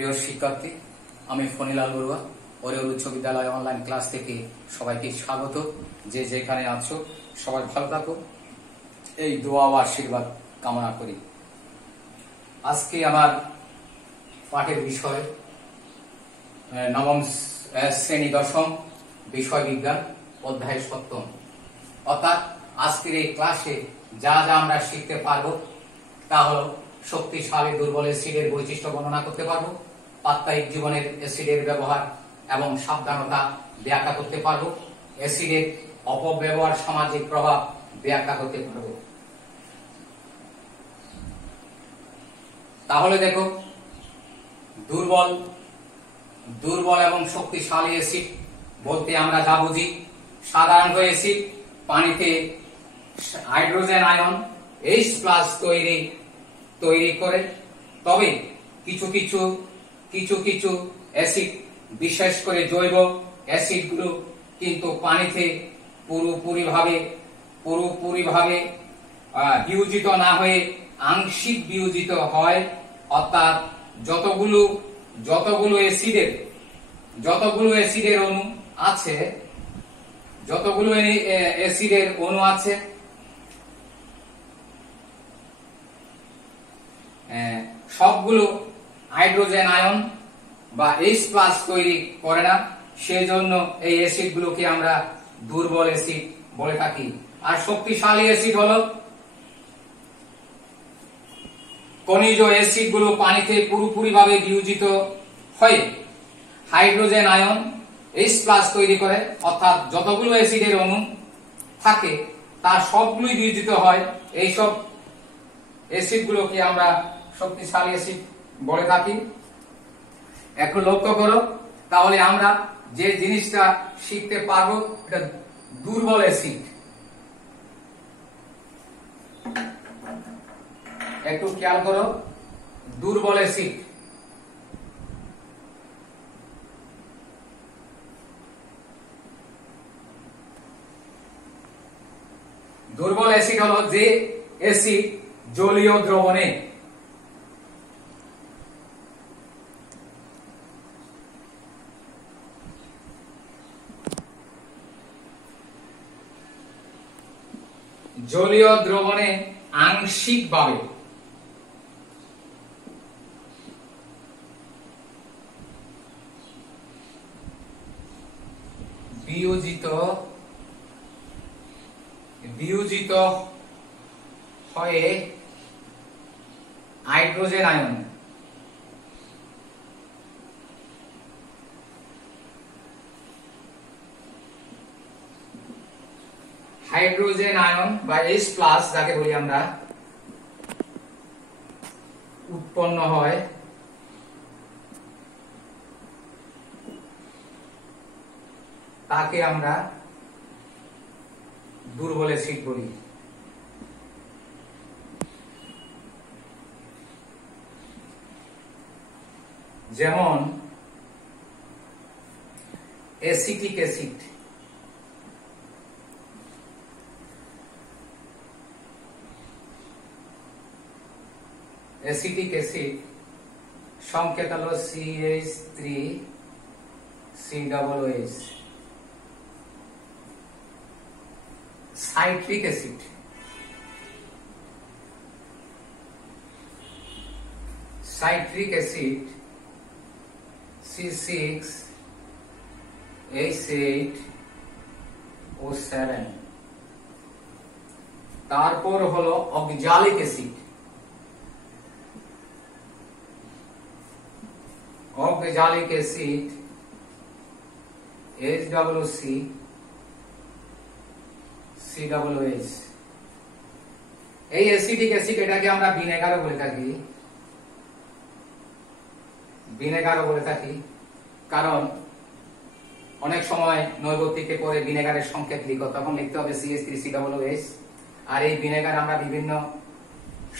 প্রিয় শিক্ষার্থী, আমি ফণিলাল বড়ুয়া ওরেল উচ্চ বিদ্যালয় অনলাইন ক্লাস থেকে সবাইকে স্বাগত। যে যেখানে আছো সবাই ভালো থাকো, এই দোয়া ও আশীর্বাদ কামনা করি। আজকে আমার পাঠের বিষয় নবম শ্রেণী দশম বিষয় বিজ্ঞান অধ্যায় সপ্তম। অর্থাৎ আজকের এই ক্লাসে যা যা আমরা শিখতে পারবো তা হলো শক্তিশালী দুর্বল অ্যাসিডের বৈশিষ্ট্য বর্ণনা করতে পারবো, প্রাত্যহিক জীবনের অ্যাসিডের ব্যবহার এবং সাবধানতা ব্যাখ্যা করতে পারবো, অ্যাসিডের অপব্যবহার সামাজিক প্রভাব ব্যাখ্যা করতে পারবো। তাহলে দেখো, দুর্বল এবং শক্তিশালী অ্যাসিড বলতে আমরা যা বুঝি, সাধারণত অ্যাসিড পানিতে হাইড্রোজেন আয়ন H+ তৈরি করে। তবে কিছু কিছু অ্যাসিড, বিশেষ করে জৈব অ্যাসিডগুলো কিন্তু পানিতে পুরোপুরিভাবে বিয়োজিত না হয়ে আংশিক বিয়োজিত হয়। অর্থাৎ যতগুলো অ্যাসিডের অণু আছে সবগুলো হাইড্রোজেন আয়ন বা H+ তৈরি করে না। সেজন্য এই অ্যাসিড গুলোকে আমরা দুর্বল অ্যাসিড বলে থাকি। আর শক্তিশালী অ্যাসিড হলো খনিজ অ্যাসিড গুলো পানিতে পুরোপুরিভাবে বিয়োজিত হয়ে হাইড্রোজেন আয়ন H+ তৈরি করে। অর্থাৎ যতগুলো অ্যাসিডের অণু থাকে তার সবগুলোই বিয়োজিত হয়। এইসব অ্যাসিড গুলোকে আমরা শক্তিশালী অ্যাসিড বলে থাকি। একটু লক্ষ্য করো, তাহলে আমরা যে জিনিসটা শিখতে পারবো এটা দুর্বল অ্যাসিড। একটু খেয়াল করো, দুর্বল অ্যাসিড হলো যে অ্যাসিড জলীয় দ্রবণে আংশিকভাবে বিয়োজিত হয়ে হাইড্রোজেন আয়ন বা H+ যাকে বলি আমরা উৎপন্ন হয়। তাকে আমরা দুর্বল অ্যাসিড বলি। যেমন অ্যাসিটিক অ্যাসিড, সংকেত হলো CH3COOH। Citric acid, C6H8O7। তারপর হলো অক্সালিক অ্যাসিড, HCCOOH। এই অ্যাসিটিক অ্যাসিড এটাকে আমরা ভিনেগারও বলে থাকি। কারণ অনেক সময় নৈর্ব্যক্তিকে পরে ভিনেগারের সংকেত লিখো, তখন লিখতে হবে CH3COOH। আর এই ভিনেগার আমরা বিভিন্ন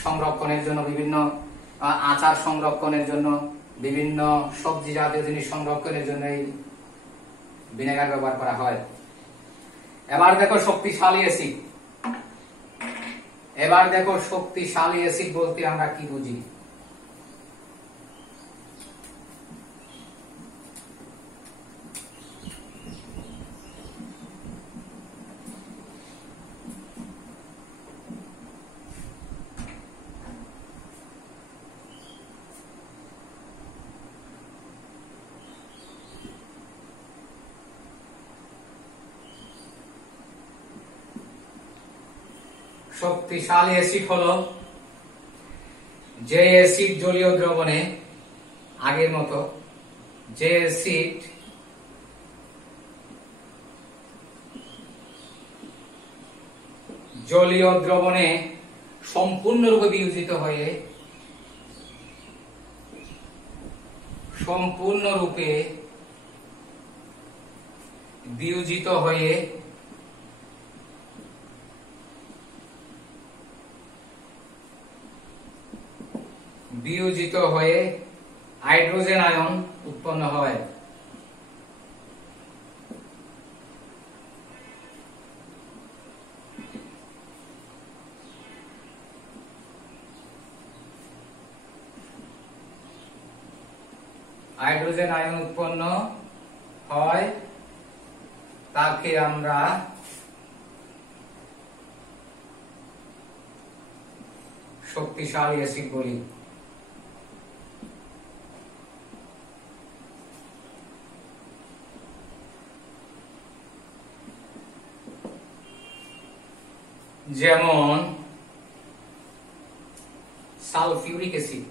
সংরক্ষণের জন্য, বিভিন্ন আচার সংরক্ষণের জন্য, বিভিন্ন সবজি জাতীয় জিনিস সংরক্ষণের জন্য এই ভিনেগার ব্যবহার করা হয়। এবার দেখো শক্তিশালী অ্যাসিড বলতে আমরা কি বুঝি। শক্তিশালী অ্যাসিড হলো যে অ্যাসিড জলীয় দ্রবণে আগের মতো যে অ্যাসিড জলীয় দ্রবণে সম্পূর্ণরূপে বিয়োজিত হয়ে বিয়োজিত হয়ে হাইড্রোজেন আয়ন উৎপন্ন হয়। হাইড্রোজেন আয়ন উৎপন্ন হয় তাকে আমরা শক্তিশালী অ্যাসিড বলি। যেমন sulphuric acid,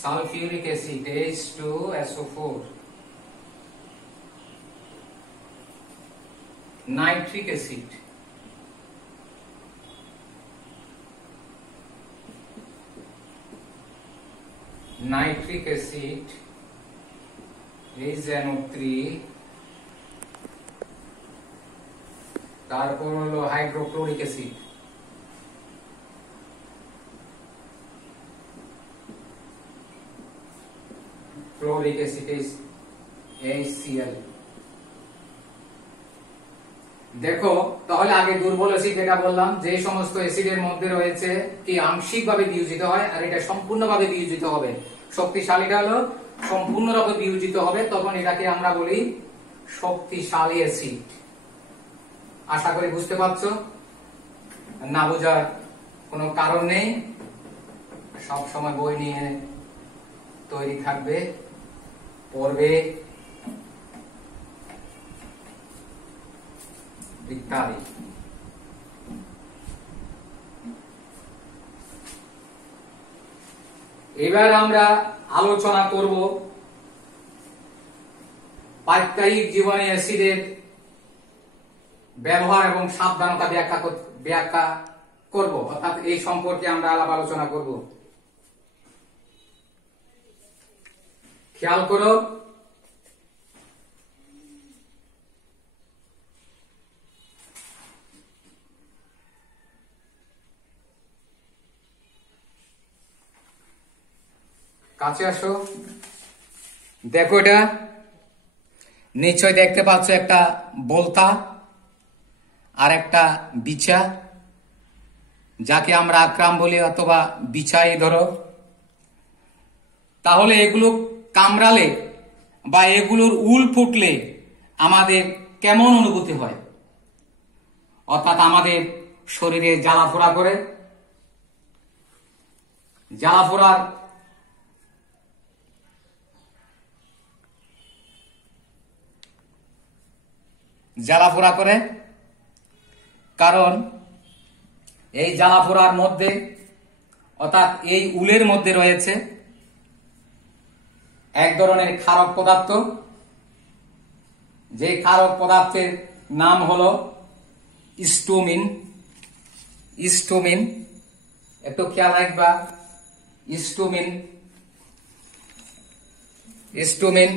sulfuric acid H2SO4, nitric acid, HNO3, তারপর হলো hydrochloric acid, chloric acid HCl। দেখো তাহলে আগে দুর্বল অ্যাসিড যেটা বললাম, যে সমস্ত অ্যাসিডের মধ্যে রয়েছে কি আংশিকভাবে বিয়োজিত হয় আর এটা সম্পূর্ণভাবে বিয়োজিত হবে। শক্তিশালীটা হলো সম্পূর্ণভাবে বিয়োজিত হবে, তখন এটাকে আমরা বলি শক্তিশালী অ্যাসিড। আশা করি বুঝতে পারছো, না বোঝার কোনো কারণ নেই, সব সময় বই নিয়ে তৈরি থাকবে, পড়বে ইত্যাদি। এবার আমরা আলোচনা করব পারিবারিক জীবনে অ্যাসিডের ব্যবহার এবং সাবধানতা ব্যাখ্যা করব, অর্থাৎ এই সম্পর্কে আমরা আলাপ আলোচনা করব। খেয়াল করো, কাছে আসো, দেখো এটা নিশ্চয় দেখতে পাচ্ছ, একটা বলতা আর একটা বিছা, যাকে আমরা আক্রাম বলি অথবা বিছাই ধরো। তাহলে এগুলো কামড়ালে বা এগুলোর উল ফুটলে আমাদের কেমন অনুভূতি হয়? অর্থাৎ আমাদের শরীরে জ্বালাফোড়া করে। জ্বালাফোড়া করে, কারণ এই জ্বালাফোড়ার মধ্যে অর্থাৎ এই উলের মধ্যে রয়েছে এক ধরনের ক্ষারক পদার্থ, যে ক্ষারক পদার্থের নাম হলো স্টুমিন। একটু খেয়াল রাখবা, স্টুমিন স্টুমিন।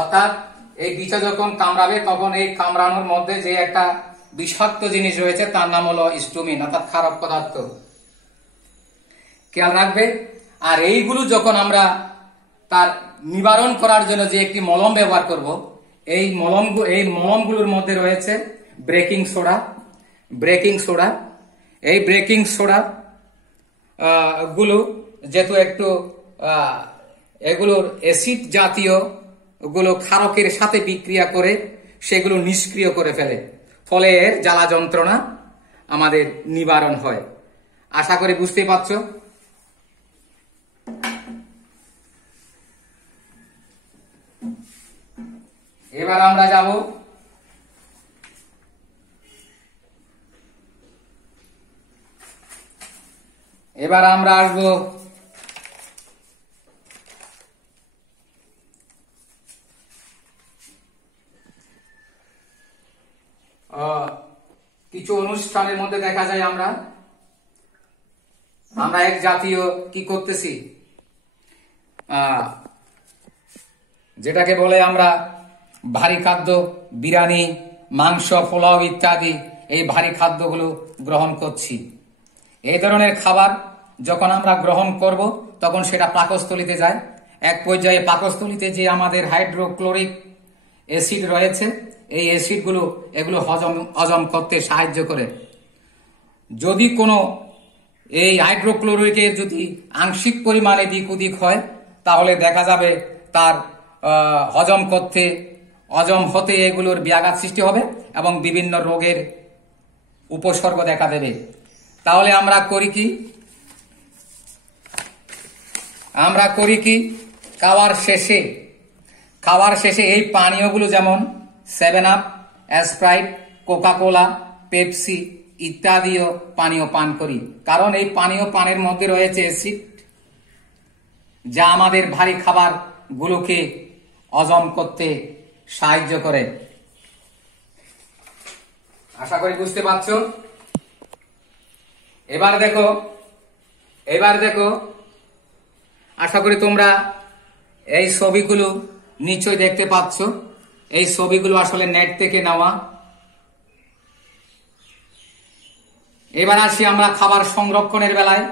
অর্থাৎ এই বিছা যখন কামড়াবে তখন এই কামড়ানোর মধ্যে যে একটা বিষাক্ত জিনিস রয়েছে তার নাম হলো স্টুমিন, অর্থাৎ ক্ষারক পদার্থ। খেয়াল রাখবে। আর এইগুলো যখন আমরা তার নিবারণ করার জন্য যে একটি মলম ব্যবহার করব, এই মলমগুলোর মধ্যে রয়েছে ব্রেকিং সোডা। এই ব্রেকিং সোডা গুলো যেহেতু একটু এগুলোর অ্যাসিড জাতীয় গুলো ক্ষারকের সাথে বিক্রিয়া করে সেগুলো নিষ্ক্রিয় করে ফেলে, ফলে এর জ্বালা যন্ত্রণা আমাদের নিবারণ হয়। আশা করি বুঝতে পারছো। এবার আমরা যাব আসবো কিছু অনুষ্ঠানের মধ্যে দেখা যায় আমরা এক জাতীয় কি করতেছি, যেটাকে বলে আমরা ভারী খাদ্য, বিরিয়ানি, মাংস, পোলাও ইত্যাদি এই ভারী খাদ্যগুলো গ্রহণ করছি। এই ধরনের খাবার যখন আমরা গ্রহণ করব তখন সেটা পাকস্থলীতে যায়। এক পর্যায়ে পাকস্থলীতে যে আমাদের হাইড্রোক্লোরিক অ্যাসিড রয়েছে, এই অ্যাসিডগুলো এগুলো হজম করতে সাহায্য করে। যদি কোনো এই হাইড্রোক্লোরিকের যদি আংশিক পরিমাণে দিক ওদিক হয় তাহলে দেখা যাবে তার হজম হতে এগুলোর ব্যাঘাত সৃষ্টি হবে এবং বিভিন্ন রোগের উপসর্গ দেখা দেবে। তাহলে আমরা করি কি খাওয়ার শেষে এই পানীয়গুলো যেমন 7 up, Sprite, Coca Cola, Pepsi ইত্যাদিও পানীয় পান করি, কারণ এই পানীয় পানের মধ্যে রয়েছে অ্যাসিড যা আমাদের ভারী খাবার গুলোকে হজম করতে সাহায্য করে। আশা করি বুঝতে পারছো। এবার দেখো আশা করি তোমরা এই ছবিগুলো নিশ্চয়ই দেখতে পাচ্ছ। এই ছবিগুলো আসলে নেট থেকে নেওয়া। এবার আসি আমরা খাবার সংরক্ষণের বেলায়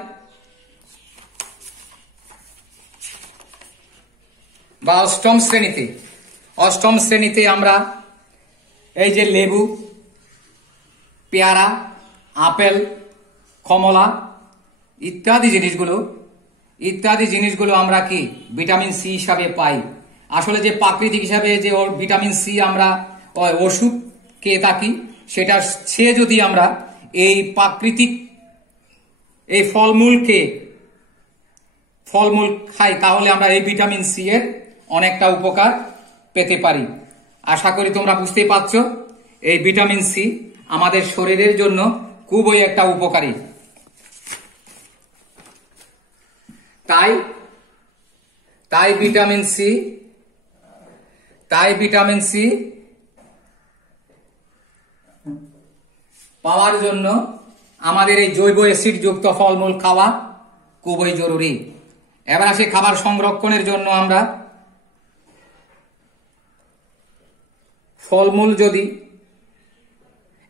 বা অষ্টম শ্রেণীতে আমরা এই যে লেবু, পেয়ারা, আপেল, কমলা ইত্যাদি জিনিসগুলো আমরা কি ভিটামিন সি হিসাবে পাই। আসলে যে প্রাকৃতিক হিসাবে যে ভিটামিন সি আমরা ওষুধ খেয়ে থাকি, সেটা সে যদি আমরা এই প্রাকৃতিক এই ফলমূল খাই তাহলে আমরা এই ভিটামিন সি এর অনেকটা উপকার পেতে পারি। আশা করি তোমরা বুঝতেই পারছো এই ভিটামিন সি আমাদের শরীরের জন্য খুবই একটা উপকারী। তাই ভিটামিন সি পাওয়ার জন্য আমাদের এই জৈব অ্যাসিড যুক্ত ফলমূল খাওয়া খুবই জরুরি। এবার আসি খাবার সংরক্ষণের জন্য আমরা ফলমূল যদি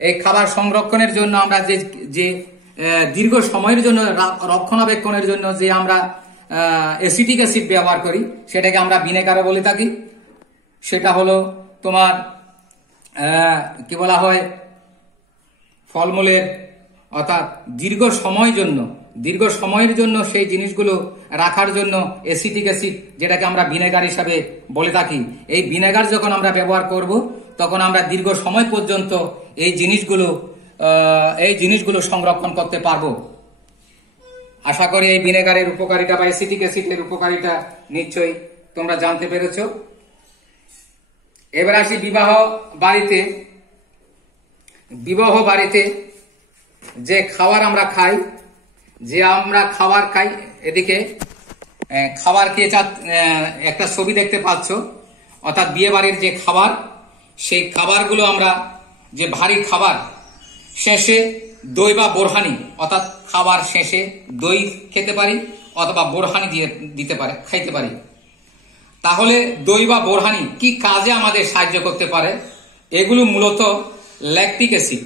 এই খাবার সংরক্ষণের জন্য আমরা যে দীর্ঘ সময়ের জন্য রক্ষণাবেক্ষণের জন্য যে আমরা অ্যাসিটিক অ্যাসিড ব্যবহার করি সেটাকে আমরা ভিনেগারও বলে থাকি। সেটা হলো তোমার কি বলা হয়, ফলমূলের অর্থাৎ দীর্ঘ সময়ের জন্য সেই জিনিসগুলো রাখার জন্য অ্যাসিটিক অ্যাসিড, যেটাকে আমরা ভিনেগার হিসাবে বলে থাকি। এই ভিনেগার যখন আমরা ব্যবহার করব তখন আমরা দীর্ঘ সময় পর্যন্ত এই জিনিসগুলো সংরক্ষণ করতে পারবো। আশা করি এই ভিনেগারের উপকারিতা বা অ্যাসিটিক অ্যাসিডের উপকারিতা নিশ্চয়ই তোমরা জানতে পেরেছো। এবার আসি বিবাহ বাড়িতে যে খাবার আমরা খাই, এদিকে খাবার কে একটা ছবি দেখতে পাচ্ছ, অর্থাৎ বিয়ে বাড়ির যে খাবার, সেই খাবারগুলো আমরা যে ভারী খাবার শেষে দই বা বোরহানি, অর্থাৎ খাবার শেষে দই খেতে পারি অথবা বোরহানি খাইতে পারি। তাহলে দই বা বোরহানি কি কাজে আমাদের সাহায্য করতে পারে? এগুলো মূলত ল্যাকটিক অ্যাসিড।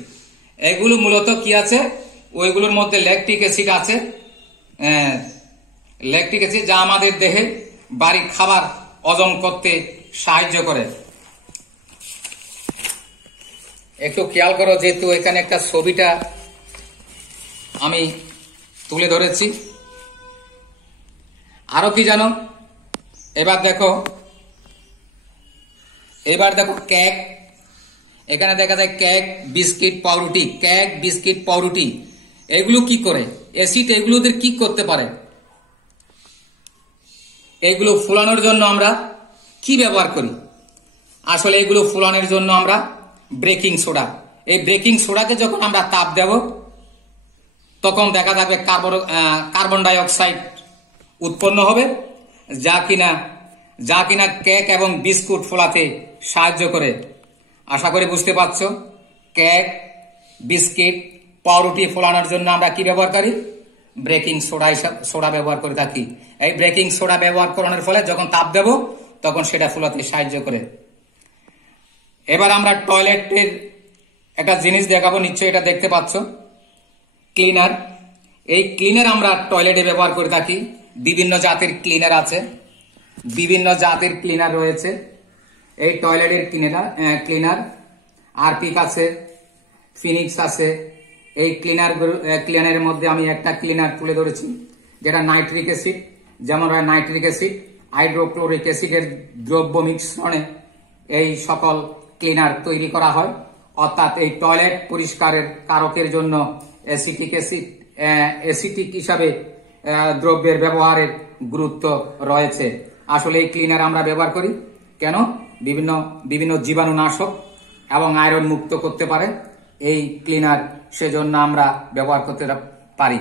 এগুলো মূলত কি আছে, ওইগুলোর মধ্যে ল্যাকটিক অ্যাসিড আছে, যা আমাদের দেহে ভারী খাবার হজম করতে সাহায্য করে। একটু খেয়াল করো, যেহেতু এখানে একটা ছবিটা আমি তুলে ধরেছি। আরো কি জানো? এবার দেখো এবার দেখো কেক, এখানে দেখা যায় কেক, বিস্কিট, পাউরুটি, কেক, বিস্কিট, পাউরুটি, এগুলো কি করে অ্যাসিড এগুলোদের কি করতে পারে? এগুলো ফুলানোর জন্য আমরা কি ব্যবহার করি? আসলে এগুলো ফুলানোর জন্য আমরা বেকিং সোডা, এই বেকিং সোডাকে যখন আমরা তাপ দেব তখন দেখা যাবে কার্বন ডাই অক্সাইড উৎপন্ন হবে, যা কিনা কেক এবং বিস্কুট ফোলাতে সাহায্য করে। আশা করি বুঝতে পারছো। কেক, বিস্কিট, পাউরুটি ফোলানোর জন্য আমরা কি ব্যবহার করি? বেকিং সোডা ব্যবহার করে থাকি। এই বেকিং সোডা ব্যবহার করানোর ফলে যখন তাপ দেব তখন সেটা ফোলাতে সাহায্য করে। এবার আমরা টয়লেটের একটা জিনিস দেখাবো, নিশ্চয়ই এটা দেখতে পাচ্ছ, ক্লিনার। এই ক্লিনার আমরা টয়লেটে ব্যবহার করে থাকি। বিভিন্ন জাতের ক্লিনার আছে, বিভিন্ন জাতের ক্লিনার রয়েছে। এই টয়লেটের ক্লিনার আরপিক আছে, ফিনিক্স আছে। এই ক্লিনারের মধ্যে আমি একটা ক্লিনার তুলে ধরেছি যেটা নাইট্রিক অ্যাসিড, যেমন হয় নাইট্রিক অ্যাসিড, হাইড্রোক্লোরিক অ্যাসিডের দ্রব্য মিশ্রণে এই সকল ক্লিনার তৈরি করা হয়। অর্থাৎ এই টয়লেট পরিষ্কারের কারকের জন্য অ্যাসিটিক হিসাবে দ্রব্যের ব্যবহারের গুরুত্ব রয়েছে। আসলে এই ক্লিনার আমরা ব্যবহার করি কেন? বিভিন্ন জীবাণুনাশক এবং আয়রন মুক্ত করতে পারে এই ক্লিনার, সেজন্য আমরা ব্যবহার করতে পারি।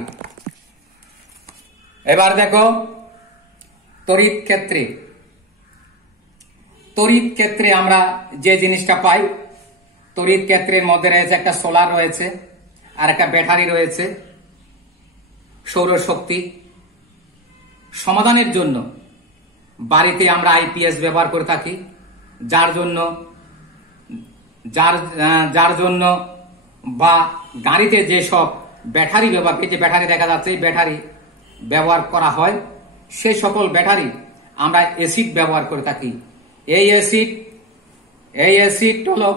এবার দেখো তড়িৎ ক্ষেত্রে আমরা যে জিনিসটা পাই, তড়িৎ ক্ষেত্রের মধ্যে রয়েছে একটা সোলার রয়েছে আর একটা ব্যাটারি রয়েছে। সৌরশক্তি সমাধানের জন্য বাড়িতে আমরা আইপিএস ব্যবহার করে থাকি, যার জন্য বা গাড়িতে যেসব ব্যাটারি ব্যবহার, যে ব্যাটারি দেখা যাচ্ছে এই ব্যাটারি ব্যবহার করা হয়, সেই সকল ব্যাটারি আমরা অ্যাসিড ব্যবহার করে থাকি। এই অ্যাসিড হলো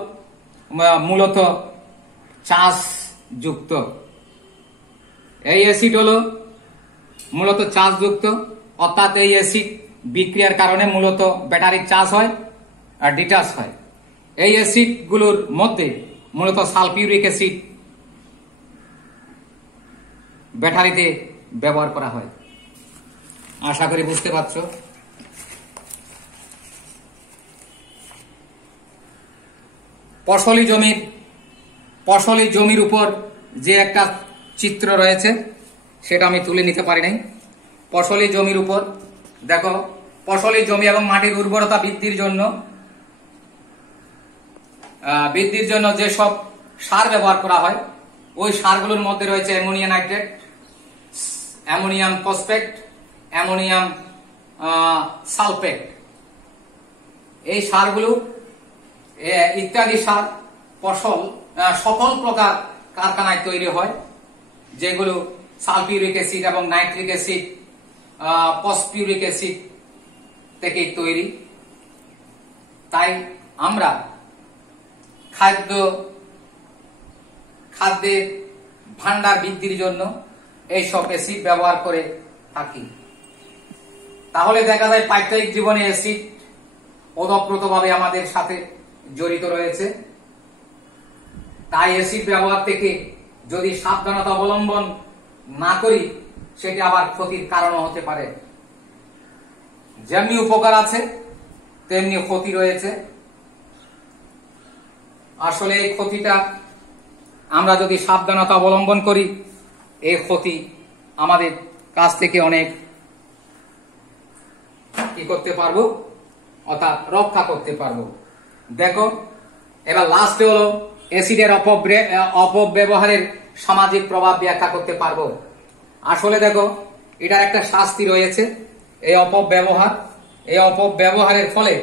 মূলত চার্জ যুক্ত। এই অ্যাসিড হলো মূলত চার্জ যুক্ত, অর্থাৎ এই অ্যাসিড বিক্রিয়ার কারণে মূলত ব্যাটারির চার্জ হয় আর ডিটাচ হয়। এই অ্যাসিড গুলোর মধ্যে মূলত সালফিউরিক অ্যাসিড ব্যাটারিতে ব্যবহার করা হয়। আশা করি বুঝতে পারছো। ফসলি জমির উপর যে একটা চিত্র রয়েছে সেটা আমি তুলে নিতে পারি নাই। ফসলি জমির উপর দেখো, ফসলি জমি এবং মাটির উর্বরতা বৃদ্ধির জন্য যেসব সার ব্যবহার করা হয়, ওই সারগুলোর মধ্যে রয়েছে ammonia nitrate, ammonium phosphate, ammonium sulphate. এই সারগুলো ইত্যাদি সার সকল প্রকার কারখানায় তৈরি হয়, যেগুলো সালফিউরিক অ্যাসিড এবং নাইট্রিক অ্যাসিড, ফসফিউরিক অ্যাসিড থেকে তৈরি। তাই আমরা খাদ্যের ভান্ডার বৃদ্ধির জন্য এইসব অ্যাসিড ব্যবহার করে থাকি। তাহলে দেখা যায় পারিবারিক জীবনে অ্যাসিড ওতপ্রোতভাবে আমাদের সাথে জড়িত রয়েছে। তাই অ্যাসিড ব্যবহার থেকে যদি সাবধানতা অবলম্বন না করি, সেটি আবার ক্ষতির কারণও হতে পারে। যেমনি উপকার আছে তেমনি ক্ষতি রয়েছে। আসলে এই ক্ষতিটা আমরা যদি সাবধানতা অবলম্বন করি, এই ক্ষতি আমাদের কাছ থেকে অনেক কি করতে পারবো, অর্থাৎ রক্ষা করতে পারবো। দেখো এবার লাস্টে হলো অ্যাসিডের অপব্যবহারের সামাজিক প্রভাব ব্যাখ্যা করতে পারবো। আসলে দেখো এটার একটা শাস্তি রয়েছে। এই অপব্যবহারের ফলে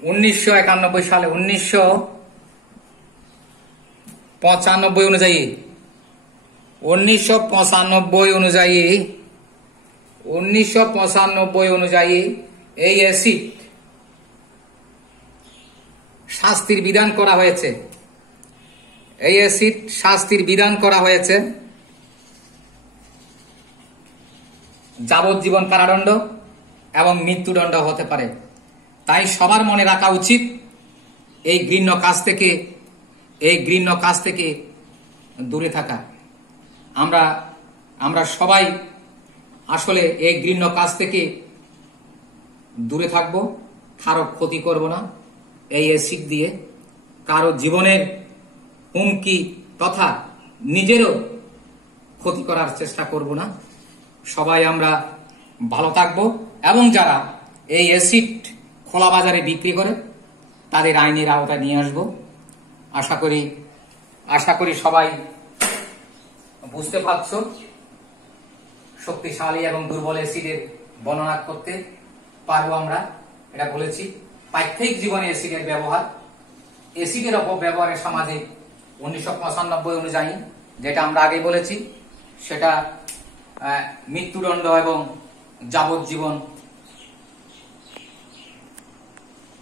1991 সালে 1995 অনুযায়ী এই অ্যাসিড শাস্তির বিধান করা হয়েছে। এই অ্যাসিড শাস্তির বিধান করা হয়েছে যাবজ্জীবন কারাদণ্ড এবং মৃত্যুদণ্ড হতে পারে। তাই সবার মনে রাখা উচিত এই ঘৃণ্য কাজ থেকে দূরে থাকা। আমরা সবাই আসলে এই ঘৃণ্য কাজ থেকে দূরে থাকব, কারো ক্ষতি করব না এই অ্যাসিড দিয়ে, কারো জীবনের হুমকি তথা নিজেরও ক্ষতি করার চেষ্টা করব না। সবাই আমরা ভালো থাকব এবং যারা এই অ্যাসিড খোলা বাজারে বিক্রি করে তাদের আইনের আওতায় নিয়ে আসব। আশা করি সবাই বুঝতে পারছো শক্তিশালী এবং দুর্বল অ্যাসিডের বর্ণনা করতে পারবো। আমরা এটা বলেছি পাইথিক জীবনে অ্যাসিডের ব্যবহার, অ্যাসিডের অপব্যবহারের সমাজে 1995 অনুযায়ী যেটা আমরা আগে বলেছি সেটা মৃত্যুদণ্ড এবং যাবজ্জীবন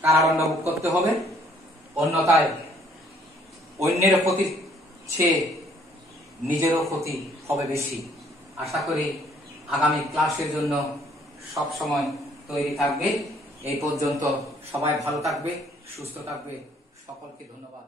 কারাদণ্ড ভোগ করতে হবে। অন্যথায় অন্যের ক্ষতির চেয়ে নিজেরও ক্ষতি হবে বেশি। আশা করি আগামী ক্লাসের জন্য সব সময় তৈরি থাকবে। এই পর্যন্ত সবাই ভালো থাকবে, সুস্থ থাকবে। সকলকে ধন্যবাদ।